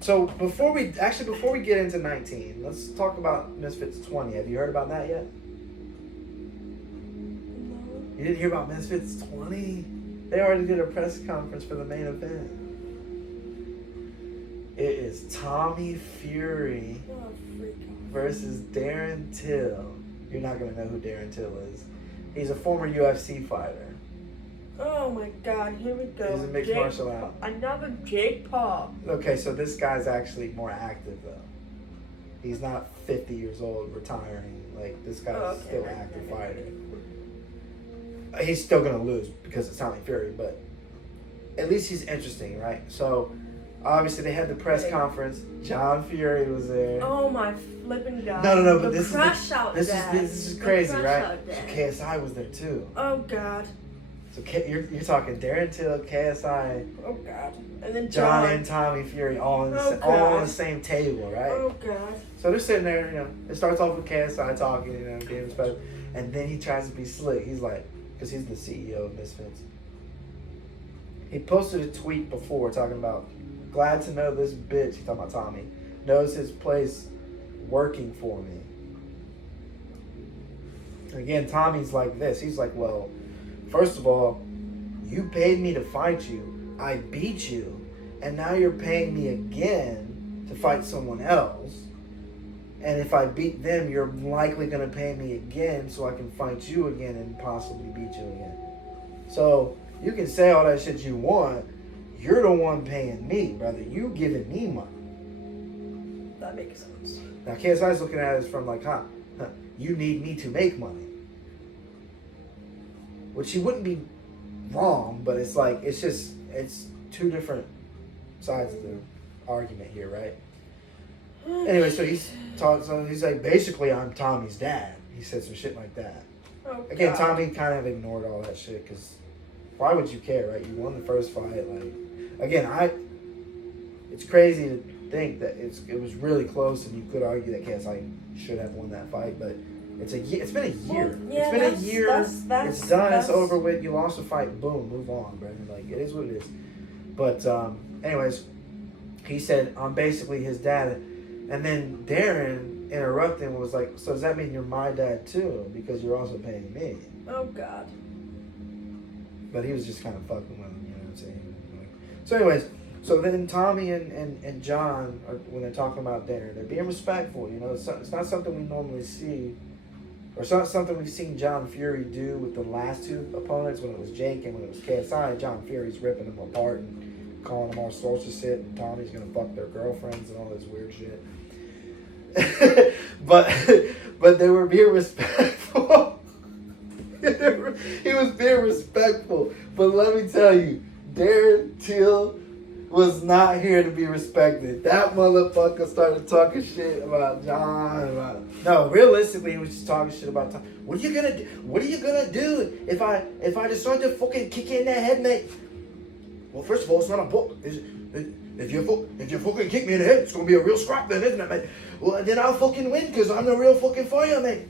So before we get into 19, let's talk about Misfits 20. Have you heard about that yet? No. You didn't hear about Misfits 20? They already did a press conference for the main event. It is Tommy Fury Oh, freak off. versus Darren Till. You're not going to know who Darren Till is. He's a former UFC fighter. Oh my god, here we go. He's a mixed martial art. Another Jake Paul. Okay, so this guy's actually more active, though. He's not 50 years old, retiring. Like, this guy's still an active fighter. He's still going to lose because it's Tommy Fury, but at least he's interesting, right? So, obviously, they had the press conference. John Fury was there. Oh my flipping god. No, but The this crush out is there. this is crazy, The right? crush out So there. KSI was there too. Oh god. So you're talking Darren Till, KSI, Oh god. And then John John. and Tommy Fury all on Oh, all on God. the same table, right? Oh god. So they're sitting there, you know. It starts off with KSI talking, you know, being respectful, and then he tries to be slick. He's like, because he's the CEO of Misfits. He posted a tweet before talking about, glad to know this bitch, he's talking about Tommy, knows his place working for me. Again, Tommy's like this. He's like, well, first of all, you paid me to fight you. I beat you. And now you're paying me again to fight someone else. And if I beat them, you're likely going to pay me again so I can fight you again and possibly beat you again. So you can say all that shit you want. You're the one paying me, brother. You giving me money. That makes sense. Now, KSI's looking at it from like, you need me to make money. Which he wouldn't be wrong, but it's like, it's two different sides of the argument here, right? Anyway, so he's like, basically, I'm Tommy's dad. He said some shit like that. Oh, Again, God. Tommy kind of ignored all that shit because why would you care, right? You won the first fight. Like, again, it's crazy to think that it was really close, and you could argue that KSI should have won that fight, but it's been a year. Well, yeah, it's been a year. That's, it's done. It's over with. You lost a fight. Boom. Move on, Brendan. Like, it is what it is. But anyways, he said I'm basically his dad, and then Darren interrupted and was like, "So does that mean you're my dad too? Because you're also paying me?" Oh god. But he was just kind of fucking with him. You know what I'm saying? So anyways. So then Tommy and John, when they're talking about Darren, they're being respectful. You know, it's not something we normally see, or it's not something we've seen John Fury do with the last two opponents, when it was Jake and when it was KSI. John Fury's ripping them apart and calling them all sorts of shit, and Tommy's going to fuck their girlfriends and all this weird shit. but they were being respectful. He was being respectful. But let me tell you, Darren Till was not here to be respected. That motherfucker started talking shit about John. No, realistically, he was just talking shit about Tom. What are you gonna do? What are you gonna do if I decide to fucking kick you in the head, mate? Well, first of all, it's not a book. If you fucking kick me in the head, it's gonna be a real scrap then, isn't it, mate? Well, then I'll fucking win because I'm the real fucking fighter, mate.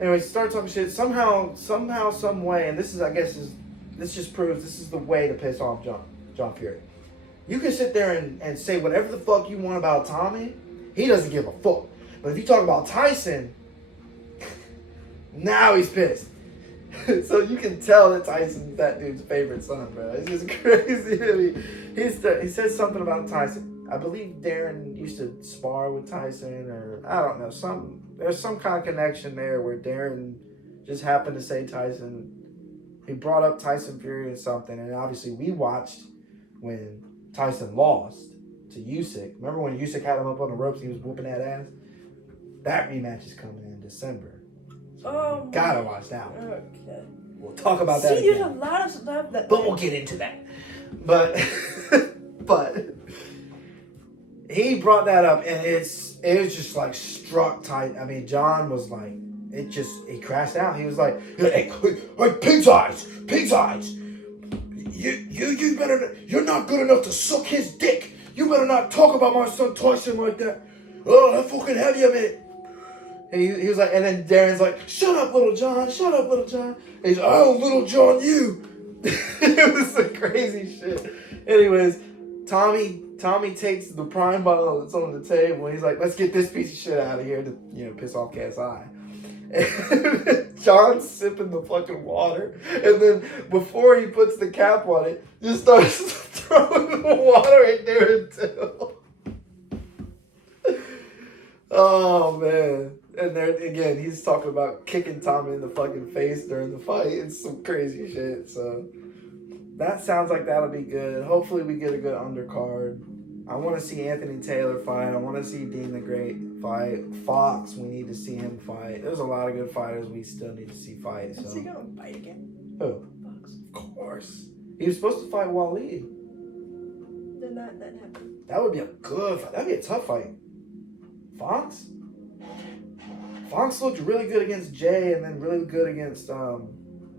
Anyway, start talking shit. Somehow, some way, and this just proves this is the way to piss off John Fury. You can sit there and say whatever the fuck you want about Tommy. He doesn't give a fuck. But if you talk about Tyson, now he's pissed. So you can tell that Tyson's that dude's favorite son, bro. It's just crazy to me. He said something about Tyson. I believe Darren used to spar with Tyson, or I don't know. There's some kind of connection there where Darren just happened to say Tyson. He brought up Tyson Fury and something, and obviously we watched when Tyson lost to Usyk. Remember when Usyk had him up on the ropes and he was whooping that ass? That rematch is coming in December. So gotta watch that one. Okay. We'll talk about that. See, there's a lot of stuff that. But we'll get into that. But he brought that up, and it was just like struck tight. I mean, John was like, he crashed out. He was like, hey, pig's eyes. You better, you're not good enough to suck his dick. You better not talk about my son Tyson like that. Oh, I fucking have you, man. And he was like, and then Darren's like, shut up, little John. And he's oh, little John, you. It was some crazy shit. Anyways, Tommy takes the prime bottle that's on the table and he's like, let's get this piece of shit out of here to, piss off KSI. And John's sipping the fucking water, and then before he puts the cap on it, just starts throwing the water in there too. Oh man. And there again, he's talking about kicking Tommy in the fucking face during the fight. It's some crazy shit. So that sounds like that'll be good. Hopefully we get a good undercard. I want to see Anthony Taylor fight. I want to see Dean the Great fight. Fox, we need to see him fight. There's a lot of good fighters we still need to see fight. So. Is he gonna fight again? Who? Fox. Of course. He was supposed to fight Waleed. Then that happened. That would be a good fight. That'd be a tough fight. Fox? Fox looked really good against Jay and then really good against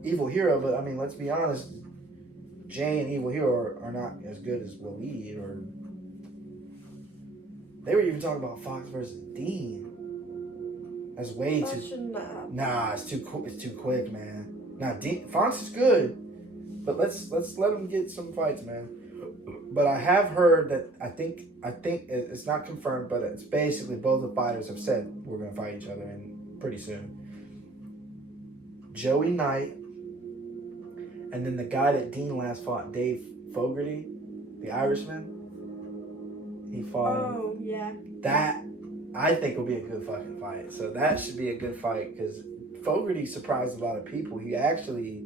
Evil Hero. But, I mean, let's be honest. Jay and Evil Hero are not as good as Waleed or... They were even talking about Fox versus Dean. That's way That too... shouldn't have happened. Nah, it's too quick, man. Nah, Fox is good, but let's let him get some fights, man. But I have heard that I think it's not confirmed, but it's basically both the fighters have said we're gonna fight each other in pretty soon. Joey Knight, and then the guy that Dean last fought, Dave Fogarty, the Irishman. He fought. Oh yeah. That I think will be a good fucking fight. So that should be a good fight because Fogarty surprised a lot of people. He actually,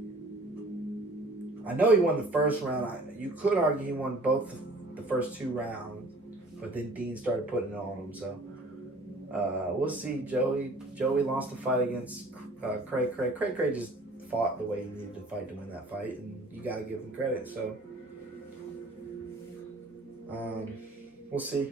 I know he won the first round. You could argue he won both the first 2 rounds, but then Dean started putting it on him. So we'll see. Joey lost the fight against Craig. Craig just fought the way he needed to fight to win that fight, and you got to give him credit. So we'll see.